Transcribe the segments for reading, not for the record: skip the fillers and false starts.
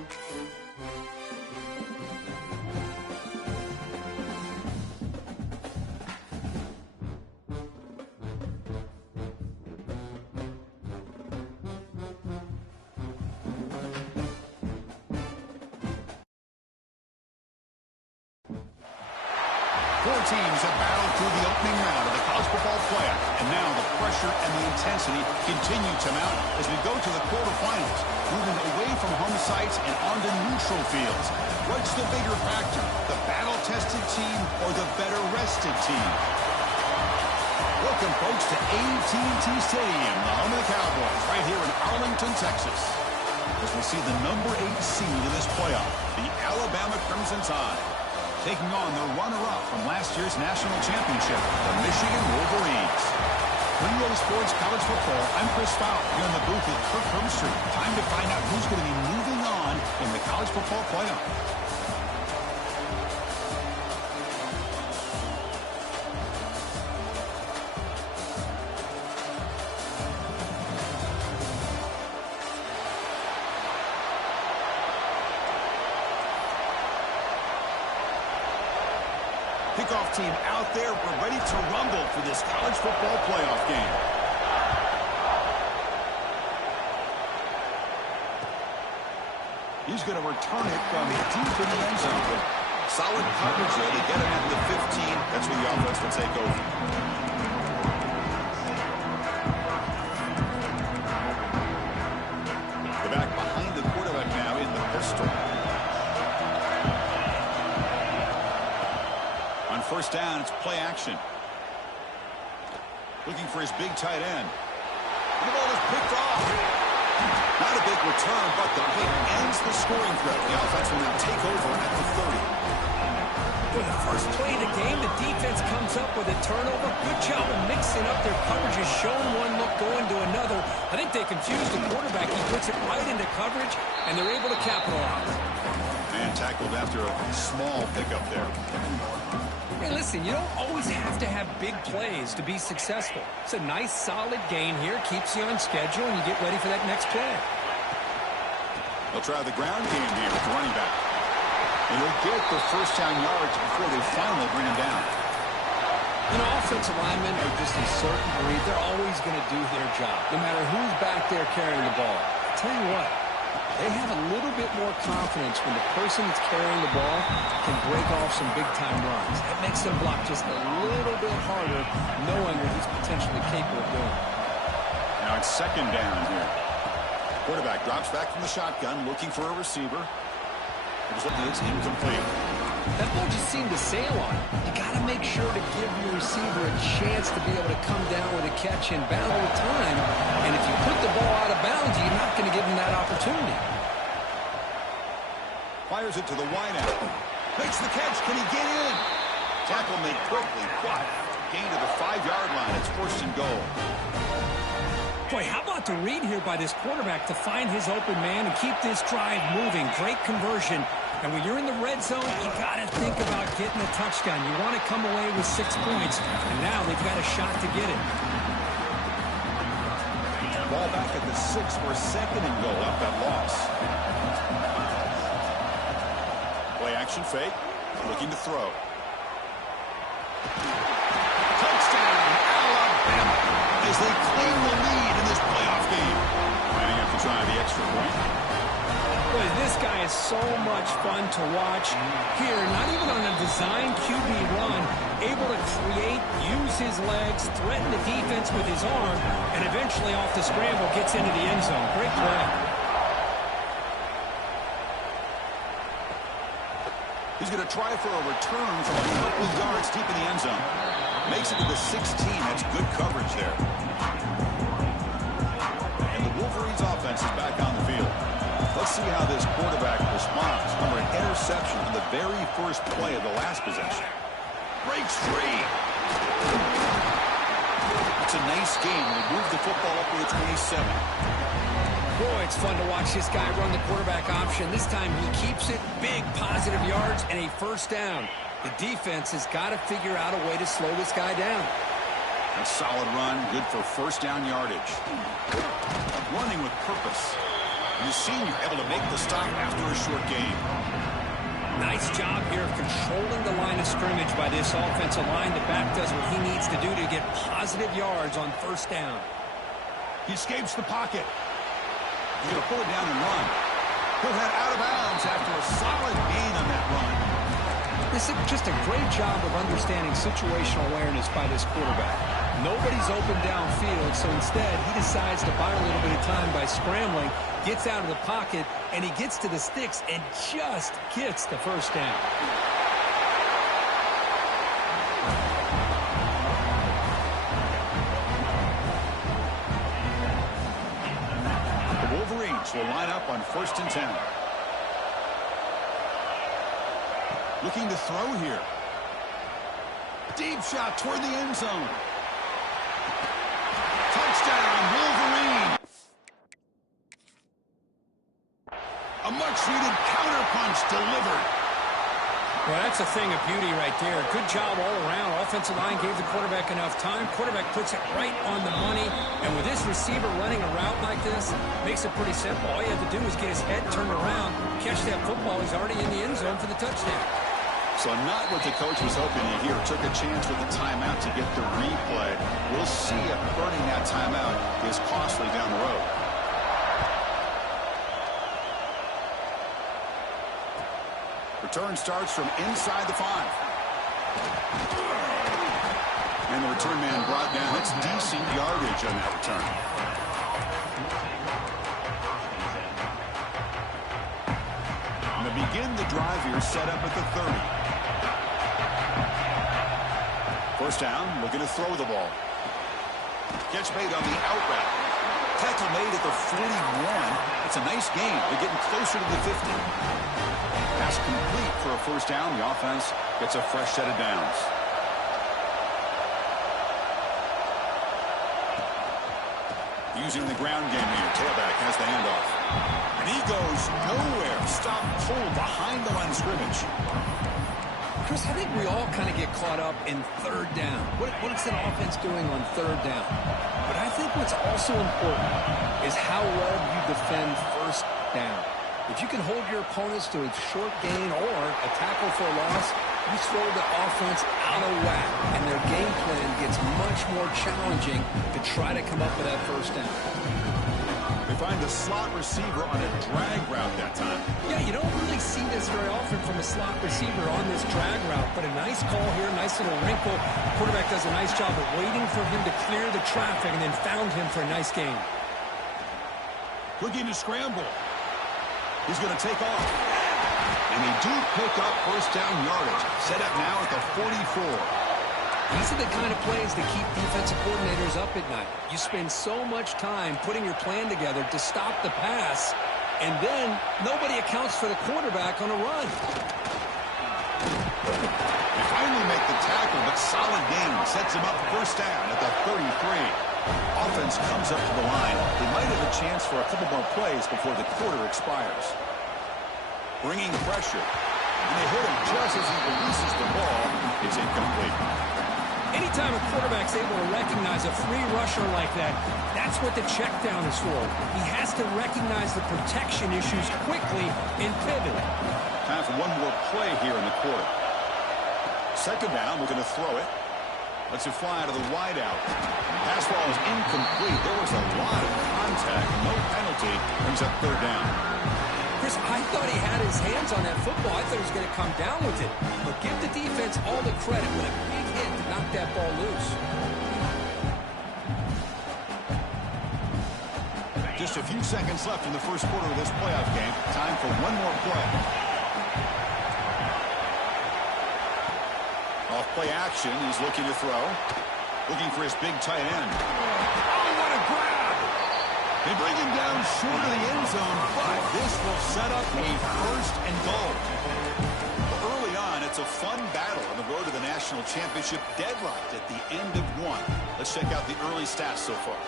Four teams have battled through the opening round of the college football playoff, and now the pressure and the intensity continue to mount as we go to the quarterfinals, moving away from home sites and onto neutral fields. What's the bigger factor, the battle-tested team or the better-rested team? Welcome, folks, to AT&T Stadium, the home of the Cowboys, right here in Arlington, Texas, as we see the number 8 seed in this playoff, the Alabama Crimson Tide, taking on their runner-up from last year's national championship, the Michigan Wolverines. For EA Sports College Football, I'm Chris Fowler here in the booth at Kirk Herbstreit. Time to find out who's going to be moving on in the college football playoff. Kickoff team out there. We're ready to rumble for this college football playoff game. He's going to return it from deep in the end zone. Solid coverage there. They get him at the 15. That's where the offense will take over. The back behind the quarterback now in the pistol. On first down, it's play action. Looking for his big tight end. And the ball is picked off. Not a big return, but the pick ends the scoring threat. The offense will now take over at the 30. For the first play of the game, the defense comes up with a turnover. Good job of mixing up their coverages, showing one look, going to another. I think they confused the quarterback. He puts it right into coverage, and they're able to capitalize. Man tackled after a small pickup there. Hey, listen, you don't always have to have big plays to be successful. It's a nice, solid gain here. Keeps you on schedule, and you get ready for that next play. They'll try the ground game here with the running back. And they'll get the first down yards before they finally bring him down. You know, offensive linemen are just a certain breed. They're always going to do their job, no matter who's back there carrying the ball. I'll tell you what, they have a little bit more confidence when the person that's carrying the ball can break off some big-time runs. That makes them block just a little bit harder, knowing what he's potentially capable of doing. Now it's second down here. Quarterback drops back from the shotgun, looking for a receiver. It's incomplete. That ball just seemed to sail on him. You got to make sure to give your receiver a chance to be able to come down with a catch and bound all the time. And if you put the ball out of bounds, you're not going to give him that opportunity. Fires it to the wideout. Makes the catch. Can he get in? Tackle made quickly, but gain to the 5-yard line. It's first and goal. Boy, how about the read here by this quarterback to find his open man and keep this drive moving. Great conversion. And when you're in the red zone, you got to think about getting a touchdown. You want to come away with 6 points, and now they've got a shot to get it. Ball back at the 6 for second and goal off that loss. Play action fake. Looking to throw. Touchdown, Alabama, as they claim the lead in this playoff game. Might have to try the extra point. Boy, this guy is so much fun to watch. Here, not even on a design QB run, able to create, use his legs, threaten the defense with his arm, and eventually off the scramble gets into the end zone. Great play. He's going to try for a return from a couple of yards deep in the end zone. Makes it to the 16. That's good coverage there. And the Wolverines offense is back on the field. Let's see how this quarterback responds. Remember, an interception on the very first play of the last possession. Breaks free. It's a nice game. They move the football up to the 27. Boy, it's fun to watch this guy run the quarterback option. This time he keeps it, big positive yards, and a first down. The defense has got to figure out a way to slow this guy down. A solid run, good for first down yardage. Running with purpose. The senior able to make the stop after a short gain. Nice job here of controlling the line of scrimmage by this offensive line. The back does what he needs to do to get positive yards on first down. He escapes the pocket. He's going to pull it down and run. He'll head out of bounds after a solid gain on that run. This is just a great job of understanding situational awareness by this quarterback. Nobody's open downfield, so instead he decides to buy a little bit of time by scrambling, gets out of the pocket, and he gets to the sticks and just gets the first down. The Wolverines will line up on 1st and 10. Looking to throw here. Deep shot toward the end zone. Touchdown, Wolverine. A much-needed counterpunch delivered. Well, that's a thing of beauty right there. Good job all around. Offensive line gave the quarterback enough time. Quarterback puts it right on the money. And with this receiver running a route like this, makes it pretty simple. All you have to do is get his head turned around, catch that football. He's already in the end zone for the touchdown. So not what the coach was hoping to hear. Took a chance with the timeout to get the replay. We'll see if burning that timeout is costly down the road. Return starts from inside the 5. And the return man brought down. It's decent yardage on that return. And to begin the drive here, set up at the 30. First down, looking to throw the ball. Catch made on the out route. Tackle made at the 41. It's a nice gain. They're getting closer to the 50. Pass complete for a first down. The offense gets a fresh set of downs. Using the ground game here. Tailback has the handoff. And he goes nowhere. Stop pulled behind the line of scrimmage. Chris, I think we all kind of get caught up in third down. What is an offense doing on third down? But I think what's also important is how well you defend first down. If you can hold your opponents to a short gain or a tackle for a loss, you throw the offense out of whack, and their game plan gets much more challenging to try to come up with that first down. They find the slot receiver on a drag route that time. Yeah, you don't really see this very often from a slot receiver on this drag route, but a nice call here, nice little wrinkle. The quarterback does a nice job of waiting for him to clear the traffic and then found him for a nice gain. Looking to scramble. He's going to take off. And they do pick up first down yardage. Set up now at the 44. These are the kind of plays that keep defensive coordinators up at night. You spend so much time putting your plan together to stop the pass, and then nobody accounts for the quarterback on a run. They finally make the tackle, but solid gain sets him up first down at the 33. Offense comes up to the line. They might have a chance for a couple more plays before the quarter expires. Bringing pressure. And they hit him just as he releases the ball. It's incomplete. Anytime a quarterback's able to recognize a free rusher like that, that's what the check down is for. He has to recognize the protection issues quickly and pivot. Time for one more play here in the quarter. Second down, we're going to throw it. Lets it fly out of the wideout. Pass ball is incomplete. There was a lot of contact. No penalty. Brings up third down. Chris, I thought he had his hands on that football. I thought he was going to come down with it. But give the defense all the credit with a big hit to knock that ball loose. Just a few seconds left in the first quarter of this playoff game. Time for one more play. Off play action. He's looking to throw. Looking for his big tight end. Oh, what a grab! They bring him down short of the end zone, but this will set up a first and goal. Early on, it's a fun battle on the road to the national championship, deadlocked at the end of one. Let's check out the early stats so far.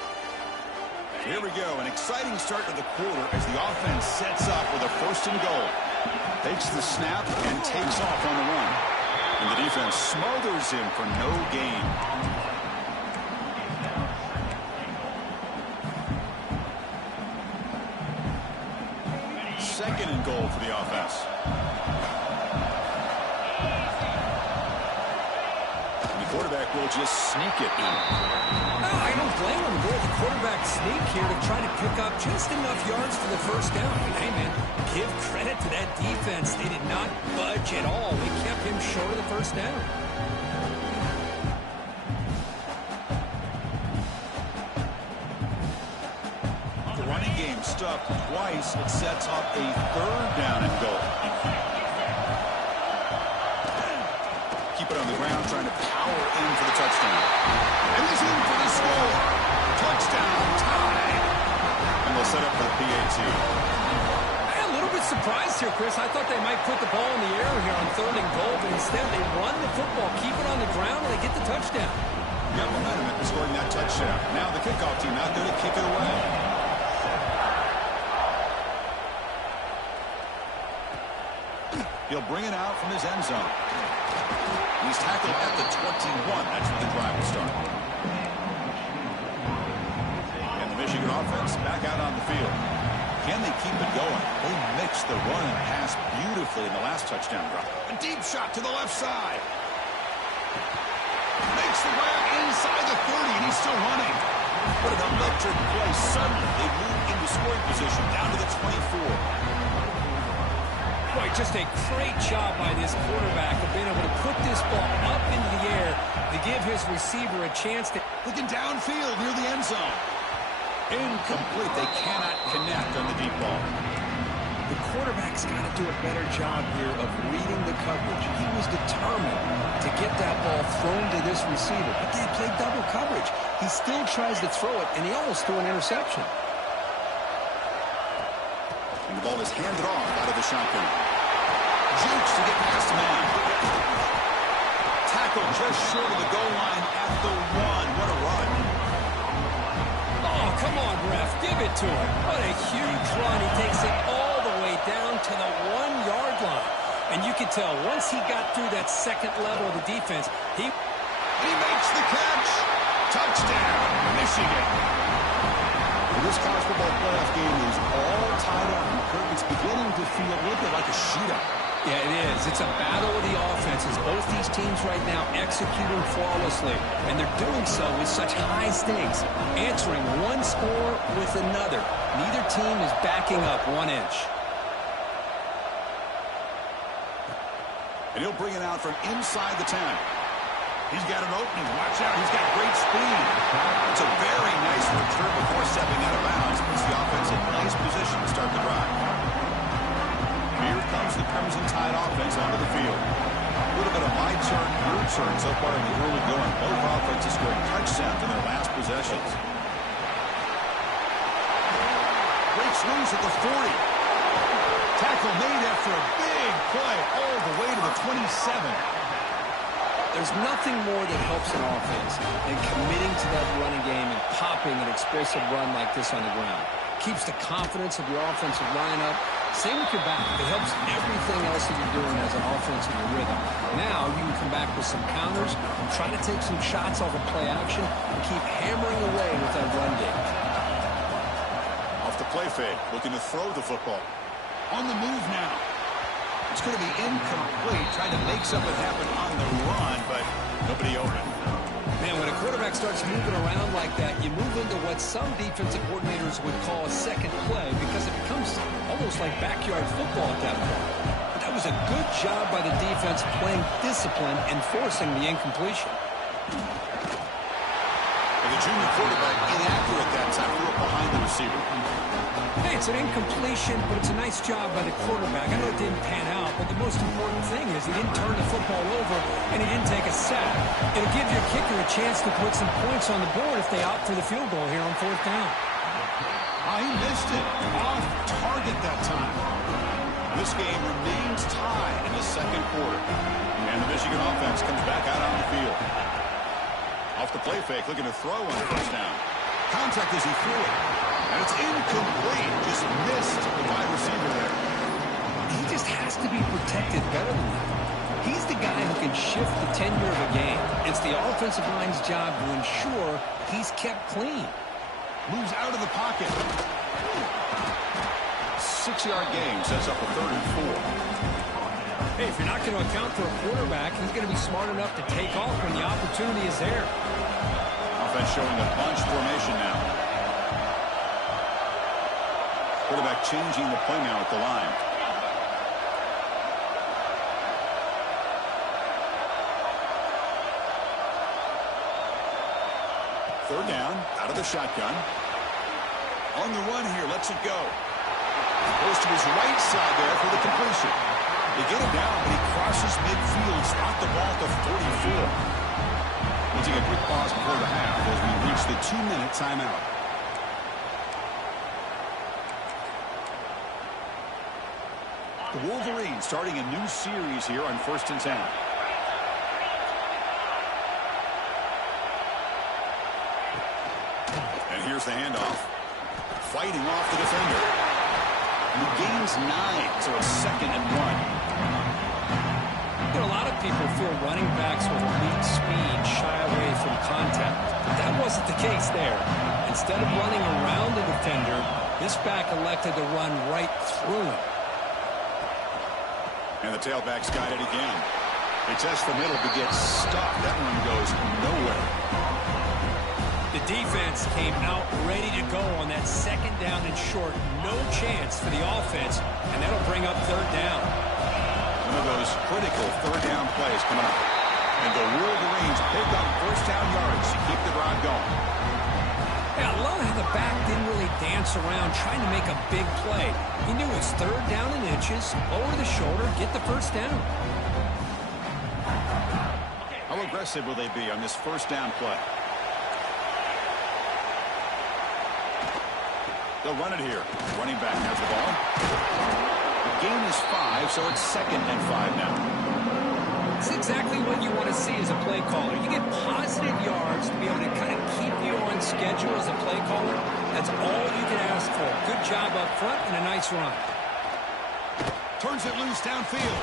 Here we go, an exciting start to the quarter as the offense sets up with a first and goal. Takes the snap and takes off on the run. And the defense smothers him for no gain. goal for the offense. And the quarterback will just sneak it in. No, I don't blame him. Go with the quarterback sneak here to try to pick up just enough yards for the first down. And hey, man, give credit to that defense. They did not budge at all. They kept him short of the first down. The running game stuck twice. It sets up a third down and goal. Keep it on the ground, trying to power in for the touchdown. And he's in for the score. Touchdown, tied. And they'll set up for the PAT. I'm a little bit surprised here, Chris. I thought they might put the ball in the air here on 3rd and goal, but instead they run the football, keep it on the ground, and they get the touchdown. Got momentum after scoring that touchdown. Now the kickoff team out there to kick it away. He'll bring it out from his end zone. He's tackled at the 21. That's where the drive will start. And the Michigan offense back out on the field. Can they keep it going? They mixed the run and pass beautifully in the last touchdown drive. A deep shot to the left side. Makes the grab inside the 30, and he's still running. What an electric play. Suddenly, they move into scoring position down to the 24. Boy, just a great job by this quarterback of being able to put this ball up into the air to give his receiver a chance to... Looking downfield near the end zone. Incomplete. They cannot connect on the deep ball. The quarterback's got to do a better job here of reading the coverage. He was determined to get that ball thrown to this receiver, but they played double coverage. He still tries to throw it, and he almost threw an interception. And the ball is handed off out of the shotgun. Jukes to get past a man. Tackle just short of the goal line at the 1. What a run. Oh, come on, ref. Give it to him. What a huge run. He takes it all the way down to the 1-yard line. And you can tell once he got through that second level of the defense, he makes the catch. Touchdown, Michigan. This college football playoff game is all tied up. It's beginning to feel a little bit like a shootout. Yeah, it is. It's a battle of the offenses. Both these teams right now executing flawlessly, and they're doing so with such high stakes, answering one score with another. Neither team is backing up 1 inch. And he'll bring it out from inside the 10. He's got an opening. Watch out. He's got great speed. It's a very nice return before stepping out of bounds. Puts the offense in nice position to start the drive. Here comes the Crimson Tide offense onto the field. A little bit of my turn, your turn so far in the early going. Both offenses scoring touchdowns in their last possessions. Breaks loose at the 40. Tackle made after a big play all the way to the 27. There's nothing more that helps an offense than committing to that running game and popping an explosive run like this on the ground. Keeps the confidence of your offensive lineup. Same with your back. It helps everything else that you're doing as an offense in your rhythm. Now you can come back with some counters, try to take some shots off of play action, and keep hammering away with that run game. Off the play fake, looking to throw the football. On the move now. It's going to be incomplete, trying to make something happen on the run, but nobody open. Man, when a quarterback starts moving around like that, you move into what some defensive coordinators would call a second play because it becomes almost like backyard football at that point. But that was a good job by the defense playing discipline and forcing the incompletion. And the junior quarterback inaccurate that time, threw it behind the receiver. Hey, it's an incompletion, but it's a nice job by the quarterback. I know it didn't pan out, but the most important thing is he didn't turn the football over and he didn't take a sack. It'll give your kicker a chance to put some points on the board if they opt for the field goal here on 4th down. He missed it. Off target that time. This game remains tied in the second quarter. And the Michigan offense comes back out on the field. Off the play fake, looking to throw on 1st down. Contact as he threw it. And it's incomplete. Just missed the wide receiver there. He just has to be protected better than that. He's the guy who can shift the tenure of a game. It's the offensive line's job to ensure he's kept clean. Moves out of the pocket. 6-yard gain sets up a 3rd and 4. Hey, if you're not going to account for a quarterback, he's going to be smart enough to take off when the opportunity is there. Offense showing a bunch formation now. Quarterback changing the play now at the line. Third down, out of the shotgun. On the run here, lets it go. Goes to his right side there for the completion. They get him down, but he crosses midfield, spot the ball to 44. We'll take a quick pause before the half as we reach the 2-minute timeout. The Wolverines starting a new series here on 1st and 10. And here's the handoff. Fighting off the defender. He gains 9, so it's 2nd and 1. You know, a lot of people feel running backs with elite speed shy away from contact. But that wasn't the case there. Instead of running around the defender, this back elected to run right through him. And the tailback's got it again. They test the middle, but gets stuck. That one goes nowhere. The defense came out ready to go on that 2nd down and short. No chance for the offense, and that'll bring up 3rd down. One of those critical 3rd down plays coming up. And the Wolverines pick up 1st down yards to keep the drive going. Yeah, I love how the back didn't really dance around trying to make a big play. He knew it's 3rd down and inches, lower the shoulder, get the 1st down. How aggressive will they be on this 1st down play? They'll run it here. Running back has the ball. The gain is 5, so it's 2nd and 5 now. It's exactly what you want to see as a play caller. You get positive yards to be able to kind of keep you on schedule as a play caller. That's all you can ask for. Good job up front and a nice run. Turns it loose downfield.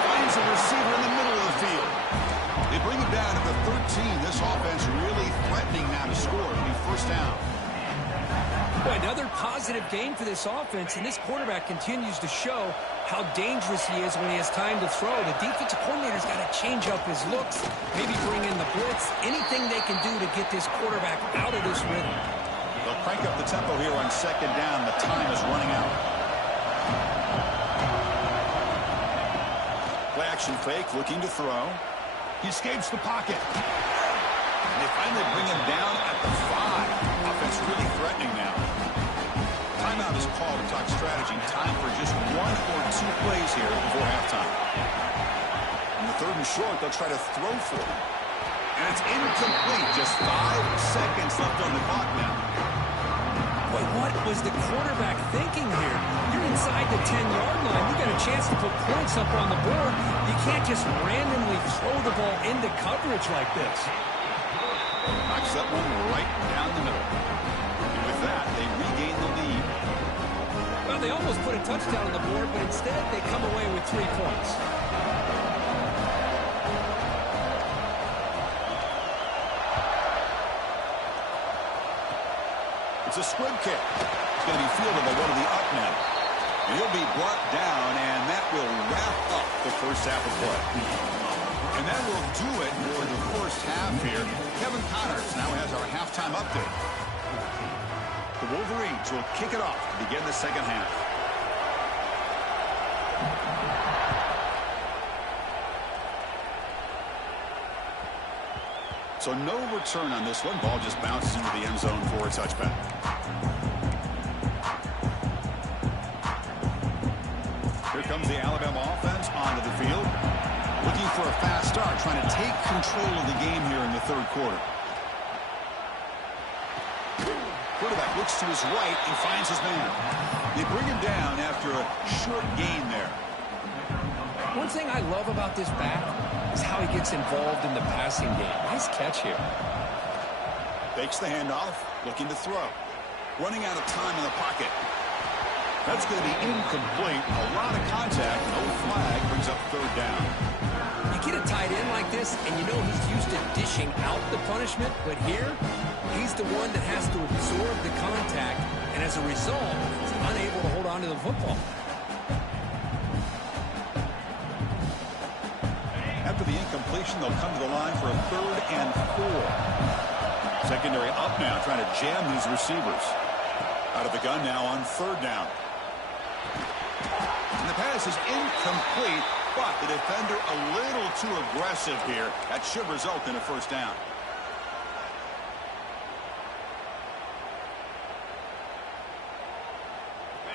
Finds a receiver in the middle of the field. They bring it down to the 13. This offense really threatening now to score. It'll be 1st down. Boy, another positive game for this offense, and this quarterback continues to show how dangerous he is when he has time to throw. The defensive coordinator's got to change up his looks, maybe bring in the blitz, anything they can do to get this quarterback out of this rhythm. They'll crank up the tempo here on 2nd down. The time is running out. Play action fake, looking to throw. He escapes the pocket. And they finally bring him down at the 5. Offense really threatening now. Timeout is called to talk strategy. Time for just 1 or 2 plays here before halftime. On the 3rd and short, they'll try to throw for it. And it's incomplete. Just 5 seconds left on the clock now. Boy, what was the quarterback thinking here? You're inside the 10-yard line. You got a chance to put points up on the board. You can't just randomly throw the ball into coverage like this. Knocks that one right down the middle. And with that, they regain the lead. Well, they almost put a touchdown on the board, but instead they come away with 3 points. It's a squib kick. It's going to be fielded by one of the up men. And he'll be brought down, and that will wrap up the 1st half of play. And that will do it for the 1st half here. Kevin Connors now has our halftime update. The Wolverines will kick it off to begin the 2nd half. So no return on this one. Ball just bounces into the end zone for a touchback. Here comes the Alabama offense onto the field. Looking for a fast start, trying to take control of the game here in the 3rd quarter. Quarterback looks to his right and finds his man. They bring him down after a short gain there. One thing I love about this back is how he gets involved in the passing game. Nice catch here. Fakes the handoff, looking to throw. Running out of time in the pocket. That's going to be incomplete. A lot of contact, no flag, brings up 3rd down. You get a tight end like this, and you know he's used to dishing out the punishment, but here, he's the one that has to absorb the contact, and as a result, he's unable to hold on to the football. After the incompletion, they'll come to the line for a 3rd and 4. Secondary up now, trying to jam these receivers. Out of the gun now on 3rd down. And the pass is incomplete, but the defender a little too aggressive here. That should result in a 1st down.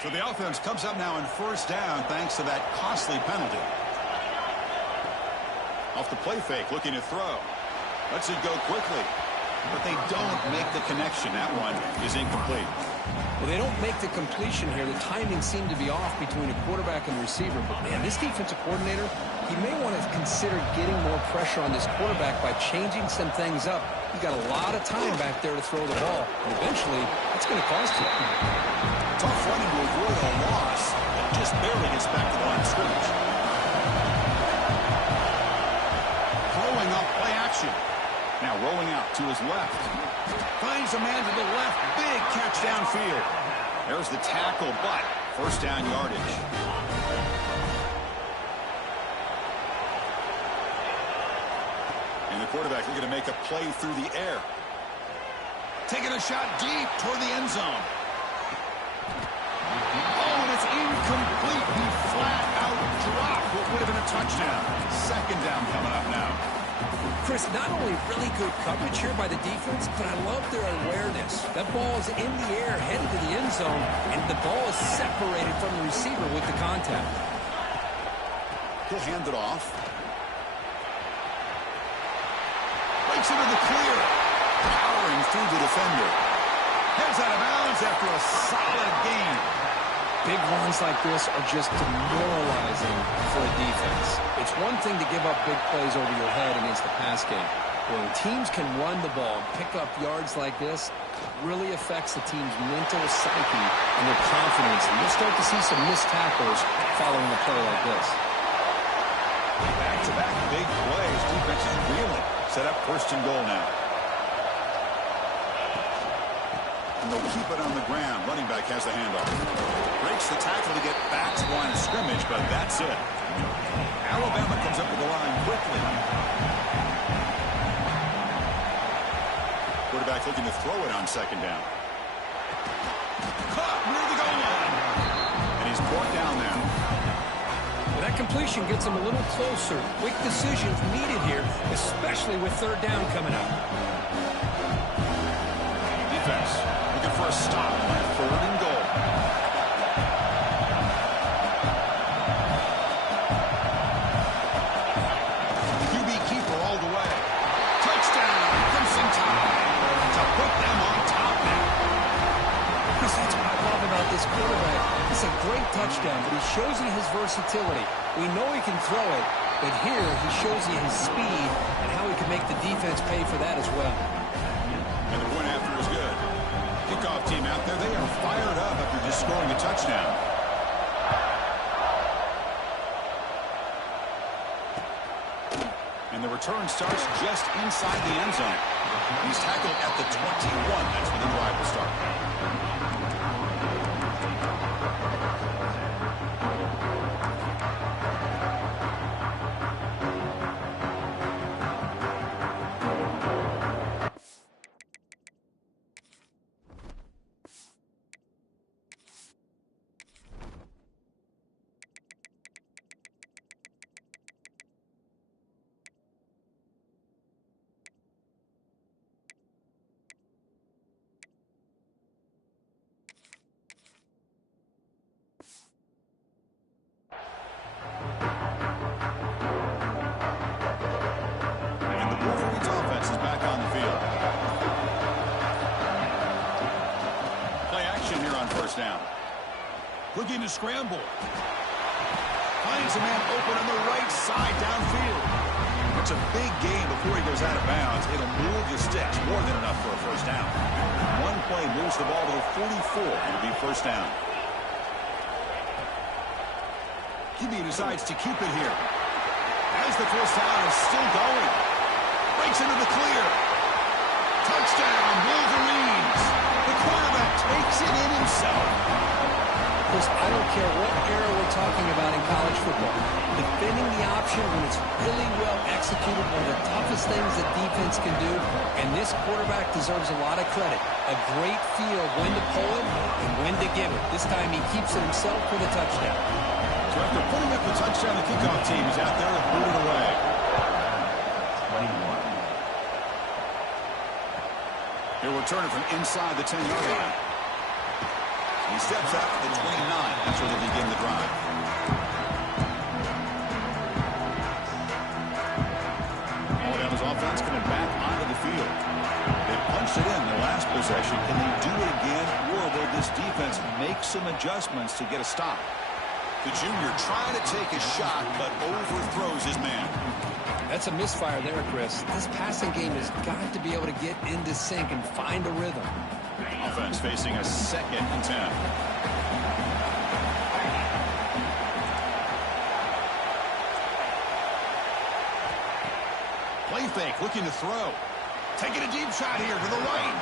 So the offense comes up now in 1st down thanks to that costly penalty. Off the play fake, looking to throw. Lets it go quickly. But they don't make the connection. That one is incomplete. Well, they don't make the completion here. The timing seemed to be off between a quarterback and receiver. But, man, this defensive coordinator, he may want to consider getting more pressure on this quarterback by changing some things up. He's got a lot of time back there to throw the ball. And eventually, it's going to cost you. Tough running to avoid a loss, but just barely gets back to the line of scrimmage. Throwing up play action. Now rolling out to his left. Finds a man to the left. Big catch downfield. There's the tackle, but 1st down yardage. And the quarterback looking to make a play through the air. Taking a shot deep toward the end zone. Oh, and it's incomplete. He flat out dropped what would have been a touchdown. 2nd down coming up now. Chris, not only really good coverage here by the defense, but I love their awareness. That ball is in the air, headed to the end zone, and the ball is separated from the receiver with the contact. He'll hand it off. Breaks into the clear. Powering through the defender. Heads out of bounds after a solid gain. Big runs like this are just demoralizing for a defense. It's one thing to give up big plays over your head against the pass game. When teams can run the ball and pick up yards like this, it really affects the team's mental psyche and their confidence. And you'll start to see some missed tackles following a play like this. Back-to-back big plays. Defense is reeling. Set up 1st and goal now. And they'll keep it on the ground. Running back has the handoff. Breaks the tackle to get back to the line of scrimmage, but that's it. Alabama comes up to the line quickly. Quarterback looking to throw it on 2nd down. Caught near the goal line. And he's brought down now. Well, that completion gets him a little closer. Quick decisions needed here, especially with 3rd down coming up. Defense looking for a stop on 3rd and goal. QB keeper all the way. Touchdown, Crimson Tide, to put them on top now. Chris, that's what I love about this quarterback. It's a great touchdown, but he shows you his versatility. We know he can throw it, but here he shows you his speed and how he can make the defense pay for that as well. And the point after is good. Kickoff team out there, they are fired up after just scoring a touchdown. And the return starts just inside the end zone. He's tackled at the 21. That's where the drive will start. Down. Looking to scramble. Finds a man open on the right side downfield. It's a big game before he goes out of bounds. It'll move the sticks. More than enough for a 1st down. One play moves the ball to the 44. It'll be 1st down. QB decides to keep it here. As the 1st down is still going. Breaks into the clear. Touchdown, Wolverines. The quarterback takes it in himself. Chris, I don't care what era we're talking about in college football. Defending the option when it's really well executed, one of the toughest things that defense can do, and this quarterback deserves a lot of credit. A great feel of when to pull it and when to give it. This time he keeps it himself for the touchdown. So after putting up the touchdown, the kickoff team is out there to boot it away. 21. He'll return it from inside the 10-yard line. He steps out at the 29. That's where they begin the drive. Alabama's offense coming back onto the field. They punched it in the last possession. Can they do it again, or will this defense make some adjustments to get a stop? The junior trying to take a shot, but overthrows his man. That's a misfire there, Chris. This passing game has got to be able to get into sync and find a rhythm. Offense facing a 2nd and 10. Play fake, looking to throw. Taking a deep shot here to the right.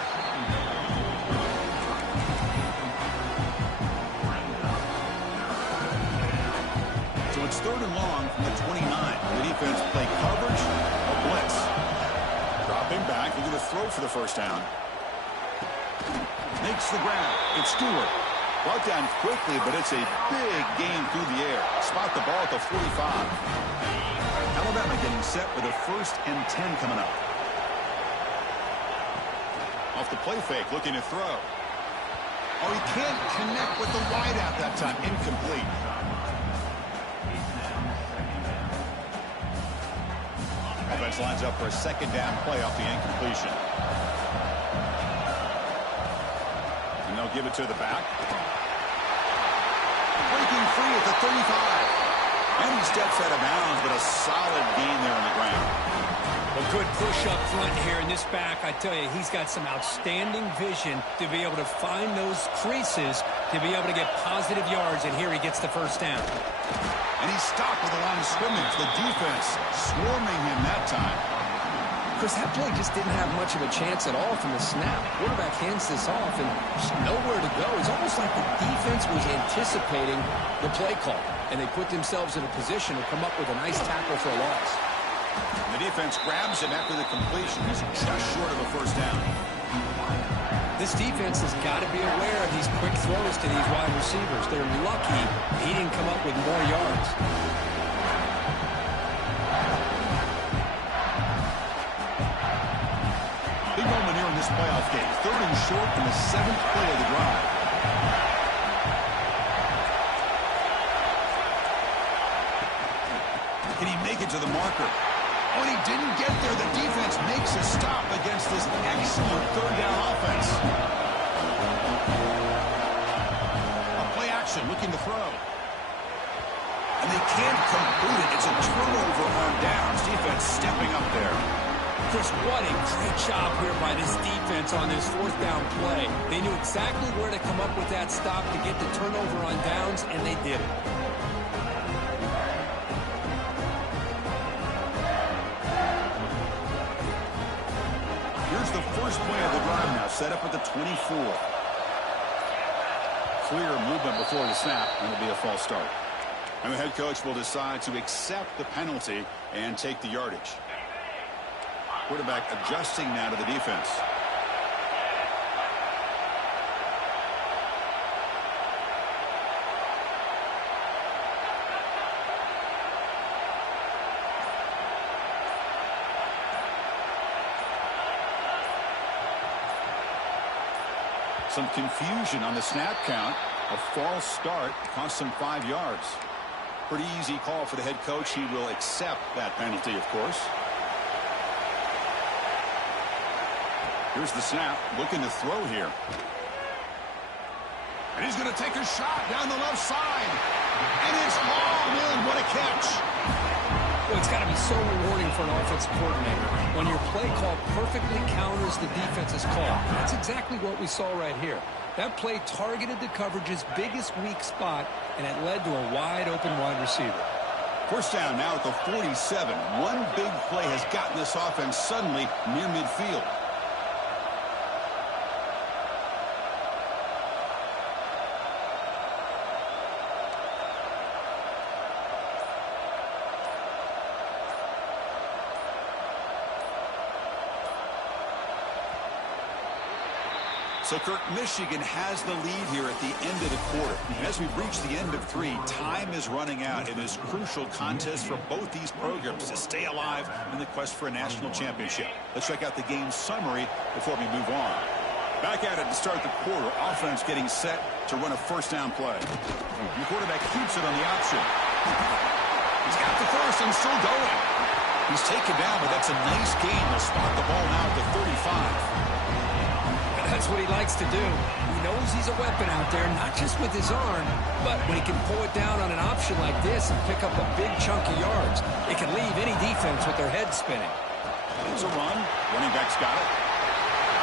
So it's 3rd and long from the 29. The defense play coverage or blitz. Dropping back, looking to throw for the first down. Makes the grab. It's Stewart. Brought down quickly, but it's a big gain through the air. Spot the ball at the 45. Alabama getting set with a 1st and 10 coming up. Off the play fake, looking to throw. Oh, he can't connect with the wideout that time. Incomplete. Offense lines up for a 2nd down play off the incompletion. And they'll give it to the back. Breaking free at the 35. And he steps out of bounds, but a solid gain there on the ground. A good push up front here in this back. I tell you, he's got some outstanding vision to be able to find those creases, to be able to get positive yards, and here he gets the first down. And he's stopped with a line of scrimmage. The defense swarming him that time. Chris, that play just didn't have much of a chance at all from the snap. Quarterback hands this off and just nowhere to go. It's almost like the defense was anticipating the play call, and they put themselves in a position to come up with a nice tackle for a loss. The defense grabs him after the completion. He's just short of a first down. This defense has got to be aware of these quick throws to these wide receivers. They're lucky he didn't come up with more yards. Big moment here in this playoff game. 3rd and short in the 7th play of the drive. Can he make it to the marker? When he didn't get there, the defense makes a stop against this excellent 3rd down offense. A play action, looking to throw. And they can't complete it. It's a turnover on downs. Defense stepping up there. Chris, what a great job here by this defense on this 4th down play. They knew exactly where to come up with that stop to get the turnover on downs, and they did it. Here's the first play of the drive now, set up at the 24. Clear movement before the snap, and it'll be a false start. And the head coach will decide to accept the penalty and take the yardage. Quarterback adjusting now to the defense. Some confusion on the snap count. A false start cost him 5 yards. Pretty easy call for the head coach. He will accept that penalty, of course. Here's the snap, looking to throw here. And he's going to take a shot down the left side. And it's hauled in. What a catch. Well, it's got to be so rewarding for an offensive coordinator when your play call perfectly counters the defense's call. That's exactly what we saw right here. That play targeted the coverage's biggest weak spot, and it led to a wide-open wide receiver. First down now at the 47. One big play has gotten this offense suddenly near midfield. So, Kirk, Michigan has the lead here at the end of the quarter. And as we reach the end of 3, time is running out in this crucial contest for both these programs to stay alive in the quest for a national championship. Let's check out the game summary before we move on. Back at it to start the quarter. Offense getting set to run a first down play. The quarterback keeps it on the option. He's got the first and still going. He's taken down, but that's a nice gain. They'll spot the ball now at the 35. That's what he likes to do. He knows he's a weapon out there, not just with his arm, but when he can pull it down on an option like this and pick up a big chunk of yards, it can leave any defense with their head spinning. It's a run. Running back's got it.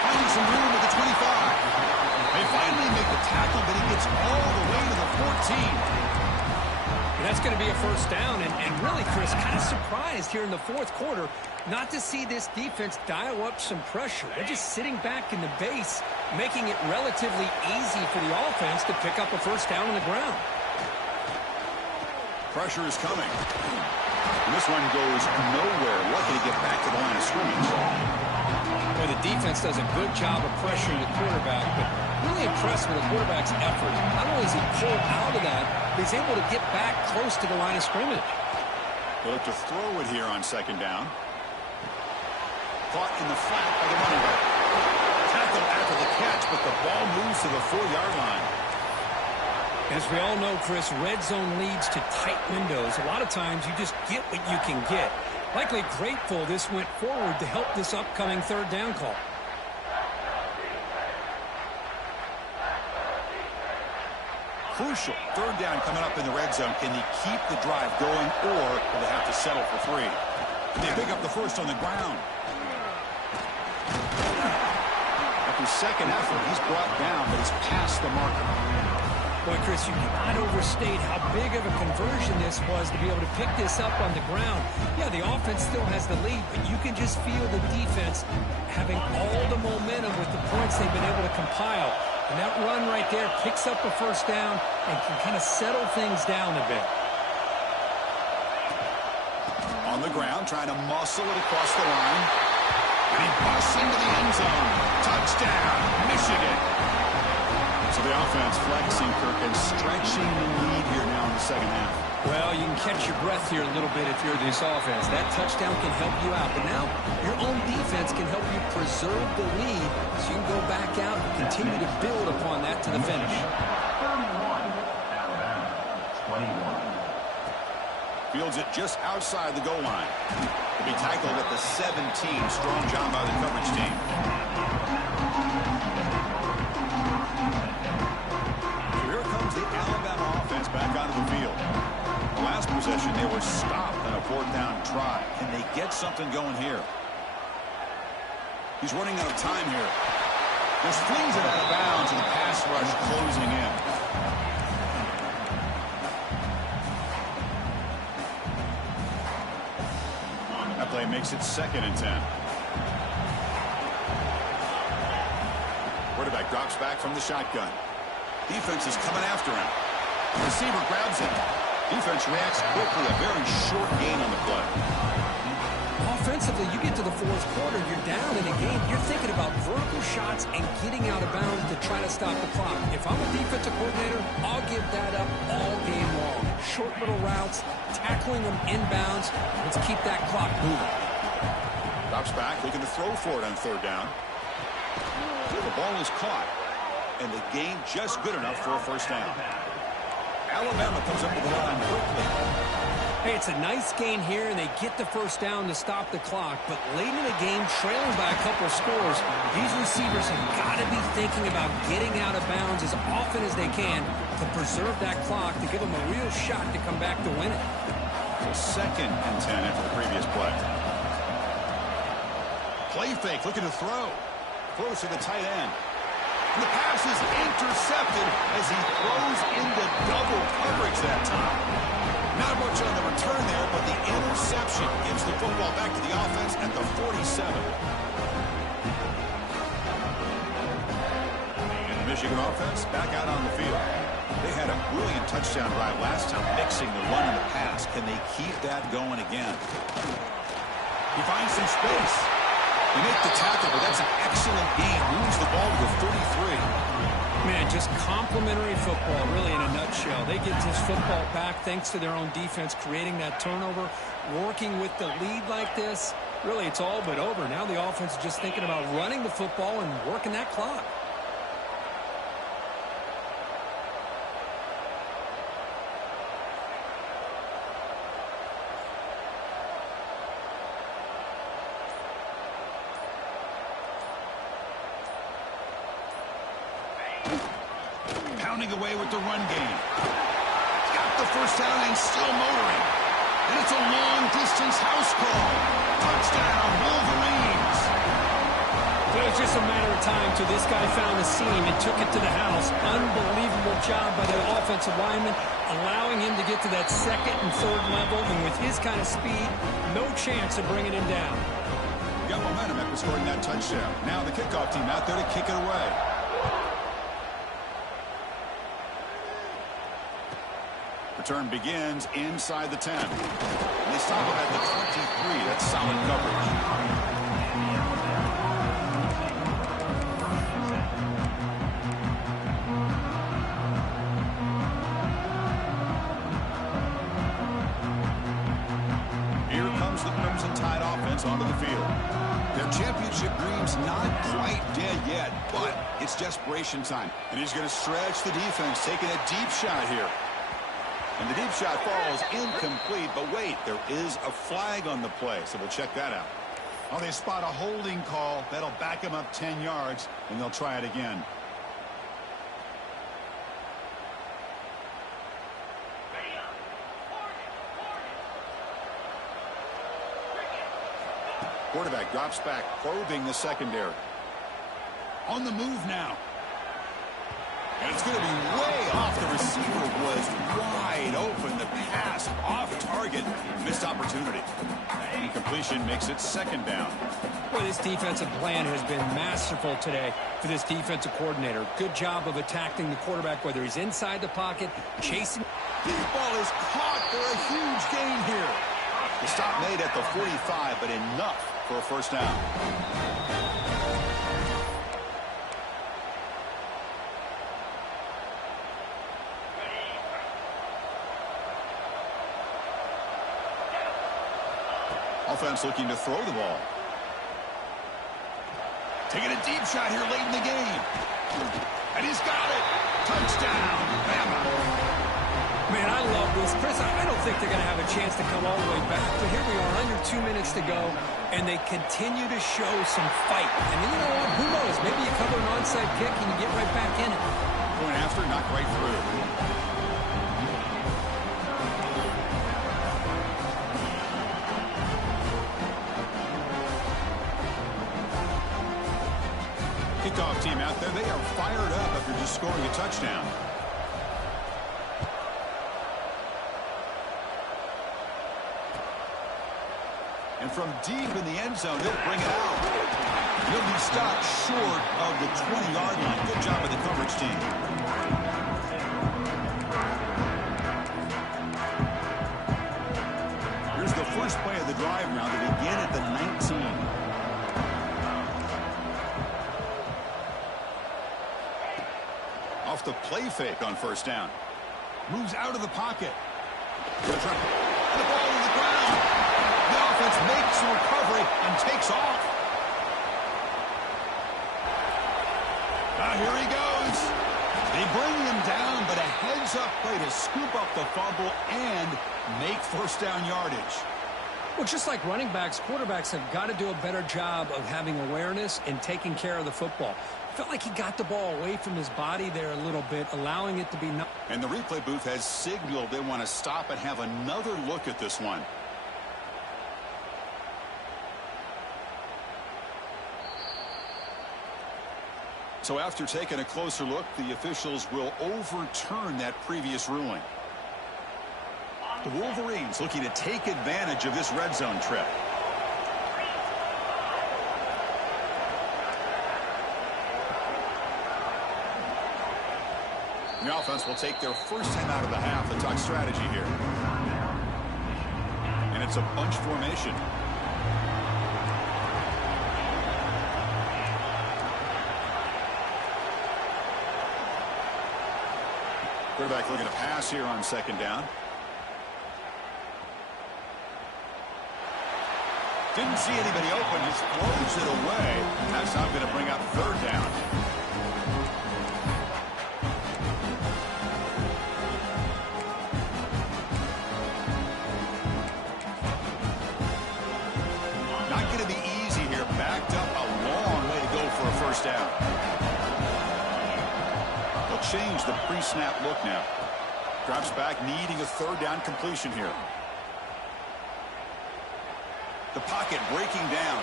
Finding some room at the 25. They finally make the tackle, but he gets all the way to the 14. That's going to be a first down, and really, Chris, kind of surprised here in the fourth quarter not to see this defense dial up some pressure. They're just sitting back in the base, making it relatively easy for the offense to pick up a first down on the ground. Pressure is coming. And this one goes nowhere. Lucky to get back to the line of scrimmage. Well, the defense does a good job of pressuring the quarterback, but really impressed with the quarterback's effort. Not only is he pulled out of that, but he's able to get back close to the line of scrimmage. They'll look to throw it here on second down. Caught in the flat by the running back. Tackled after the catch, but the ball moves to the 4-yard line. As we all know, Chris, red zone leads to tight windows. A lot of times you just get what you can get. Likely grateful this went forward to help this upcoming third down call. Crucial third down coming up in the red zone. Can he keep the drive going, or will they have to settle for 3? They pick up the first on the ground. After second effort, he's brought down, but he's past the marker. Boy, Chris, you cannot overstate how big of a conversion this was to be able to pick this up on the ground. Yeah, the offense still has the lead, but you can just feel the defense having all the momentum with the points they've been able to compile. And that run right there picks up a first down and can kind of settle things down a bit. On the ground, trying to muscle it across the line. And he busts into the end zone. Touchdown, Michigan. So the offense flexing, Kirk, and stretching the lead here now in the second half. Well, you can catch your breath here a little bit if you're this offense. That touchdown can help you out. But now your own defense can help you preserve the lead so you can go back out and continue to build upon that to the finish. 21. Fields it just outside the goal line. To be tackled at the 17. Strong job by the coverage team. The Alabama offense back onto the field. The last possession, they were stopped on a 4th down try. Can they get something going here? He's running out of time here. Just flings it out of bounds, and the pass rush closing in. That play makes it 2nd and 10. Quarterback drops back from the shotgun. Defense is coming after him. Receiver grabs it. Defense reacts quickly. A very short gain on the play. Offensively, you get to the fourth quarter, you're down in a game. You're thinking about vertical shots and getting out of bounds to try to stop the clock. If I'm a defensive coordinator, I'll give that up all game long. Short little routes, tackling them inbounds. Let's keep that clock moving. Drops back, looking to throw for it on 3rd down. The ball is caught. And the gain just good enough for a first down. Alabama comes up with the line quickly. Hey, it's a nice gain here, and they get the first down to stop the clock. But late in the game, trailing by a couple of scores, these receivers have got to be thinking about getting out of bounds as often as they can to preserve that clock, to give them a real shot to come back to win it. So 2nd and 10 after the previous play. Play fake, looking to throw. Throws to the tight end. The pass is intercepted as he throws into double coverage that time. Not much on the return there, but the interception gives the football back to the offense at the 47. And the Michigan offense back out on the field. They had a brilliant touchdown drive last time, mixing the run and the pass. Can they keep that going again? He finds some space. They make the tackle, but that's an excellent gain. Moves the ball to the 33. Man, just complimentary football, really, in a nutshell. They get this football back thanks to their own defense, creating that turnover, working with the lead like this. Really, it's all but over. Now the offense is just thinking about running the football and working that clock. Pounding away with the run game. He's got the first down and still motoring. And it's a long-distance house call. Touchdown, Wolverines. It was just a matter of time till this guy found a seam and took it to the house. Unbelievable job by the offensive lineman, allowing him to get to that second and third level. And with his kind of speed, no chance of bringing him down. Got momentum after scoring that touchdown. Now the kickoff team out there to kick it away. Return begins inside the 10. And they stop him at the 23. That's solid coverage. Here comes the Crimson Tide offense onto the field. Their championship dream's not quite dead yet, but it's desperation time. And he's going to stretch the defense, taking a deep shot here. And the deep shot falls incomplete, but wait, there is a flag on the play, so we'll check that out. Oh, they spot a holding call. That'll back them up 10 yards, and they'll try it again. Quarterback drops back, probing the secondary. On the move now. And it's going to be way off. The receiver was wide open. The pass off target. Missed opportunity. Incompletion makes it second down. Boy, this defensive plan has been masterful today for this defensive coordinator. Good job of attacking the quarterback, whether he's inside the pocket, chasing. Deep ball is caught for a huge gain here. The stop made at the 45, but enough for a first down. Offense looking to throw the ball. Taking a deep shot here late in the game. And he's got it. Touchdown, Bama. Man, I love this. Chris, I don't think they're going to have a chance to come all the way back. But here we are, under 2 minutes to go, and they continue to show some fight. And you know what? Who knows? Maybe you cover an onside kick and you get right back in it. Going after, knocked right through. Kickoff team out there, they are fired up after just scoring a touchdown. And from deep in the end zone, he'll bring it out. He'll be stopped short of the 20-yard line. Good job of the coverage team. Here's the first play of the drive now to begin at the 19. Off the play fake on first down. Moves out of the pocket. And the ball on the ground. The offense makes a recovery and takes off. Now here he goes. They bring him down, but a heads-up play to scoop up the fumble and make first down yardage. Well, just like running backs, quarterbacks have got to do a better job of having awareness and taking care of the football. Felt like he got the ball away from his body there a little bit, allowing it to be... And the replay booth has signaled they want to stop and have another look at this one. So after taking a closer look, the officials will overturn that previous ruling. The Wolverines looking to take advantage of this red zone trip. The offense will take their first time out of the half and talk strategy here. And it's a bunch formation. Quarterback looking to pass here on second down. Didn't see anybody open, just throws it away. That's not going to bring up third down. Not going to be easy here. Backed up a long way to go for a first down. They'll change the pre-snap look now. Drops back, needing a third down completion here. The pocket breaking down.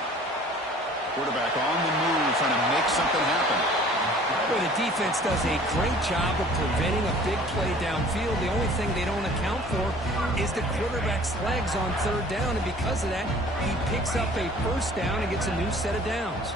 Quarterback on the move, trying to make something happen. Well, the defense does a great job of preventing a big play downfield. The only thing they don't account for is the quarterback's legs on third down, and because of that, he picks up a first down and gets a new set of downs.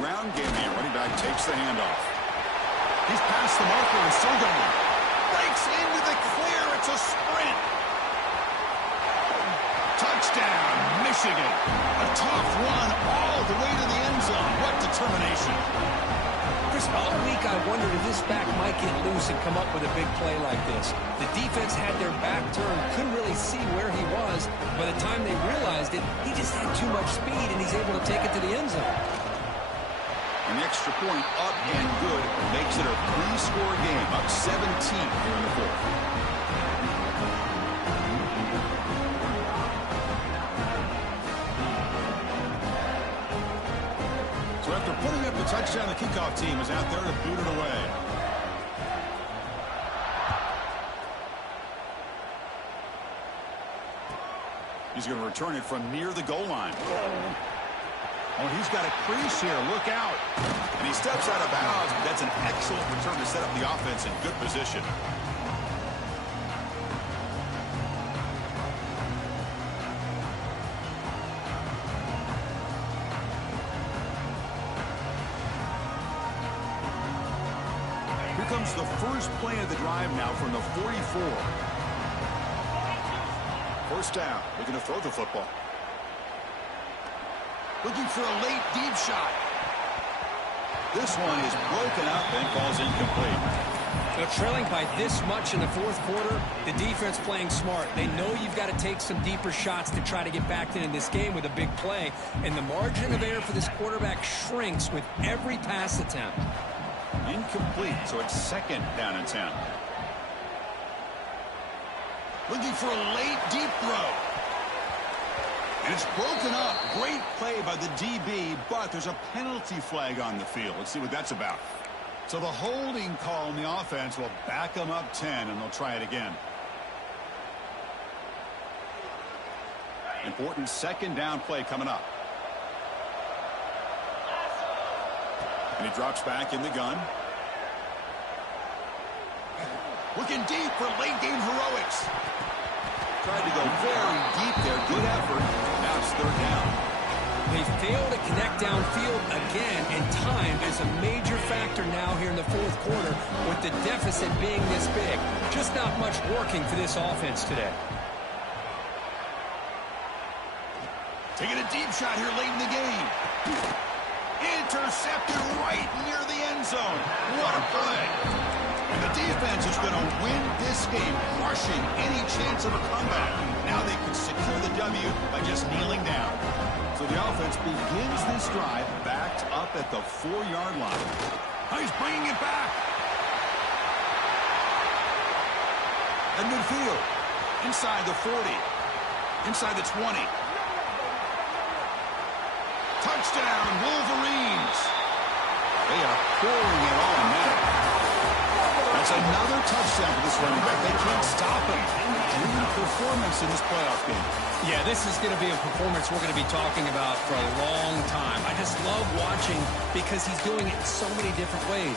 Ground game here. Running back takes the handoff. He's past the marker and still going. Breaks into the clear. It's a sprint. Touchdown, Michigan. A tough run all the way to the end zone. What determination. Chris, all week I wondered if this back might get loose and come up with a big play like this. The defense had their back turned, couldn't really see where he was. By the time they realized it, he just had too much speed, and he's able to take it to the end zone. An extra point up and good makes it a three-score game, up 17 here in the fourth. So after putting up the touchdown, the kickoff team is out there to boot it away. He's going to return it from near the goal line. Oh, he's got a crease here. Look out. And he steps out of bounds. That's an excellent return to set up the offense in good position. Here comes the first play of the drive now from the 44. First down. Looking to throw the football. Looking for a late deep shot. This one is broken up and falls incomplete. Now, trailing by this much in the fourth quarter, the defense playing smart. They know you've got to take some deeper shots to try to get back in this game with a big play. And the margin of error for this quarterback shrinks with every pass attempt. Incomplete, so it's second down and 10. Looking for a late deep throw. And it's broken up. Great play by the DB, but there's a penalty flag on the field. Let's see what that's about. So the holding call on the offense will back them up 10, and they'll try it again. Important second down play coming up. And he drops back in the gun. Looking deep for late game heroics. Tried to go very deep there. Good effort. Now it's third down. They fail to connect downfield again, and time is a major factor now here in the fourth quarter with the deficit being this big. Just not much working for this offense today. Taking a deep shot here late in the game. Intercepted right near the end zone. What a play. And the defense is going to win this game, crushing any chance of a comeback. Now they can secure the W by just kneeling down. So the offense begins this drive backed up at the 4-yard line. He's bringing it back. At midfield. Inside the 40. Inside the 20. Touchdown, Wolverines. They are pouring it on now. That's another touchdown for this running back. They can't stop him. Dream performance in this playoff game. Yeah, this is going to be a performance we're going to be talking about for a long time. I just love watching because he's doing it in so many different ways.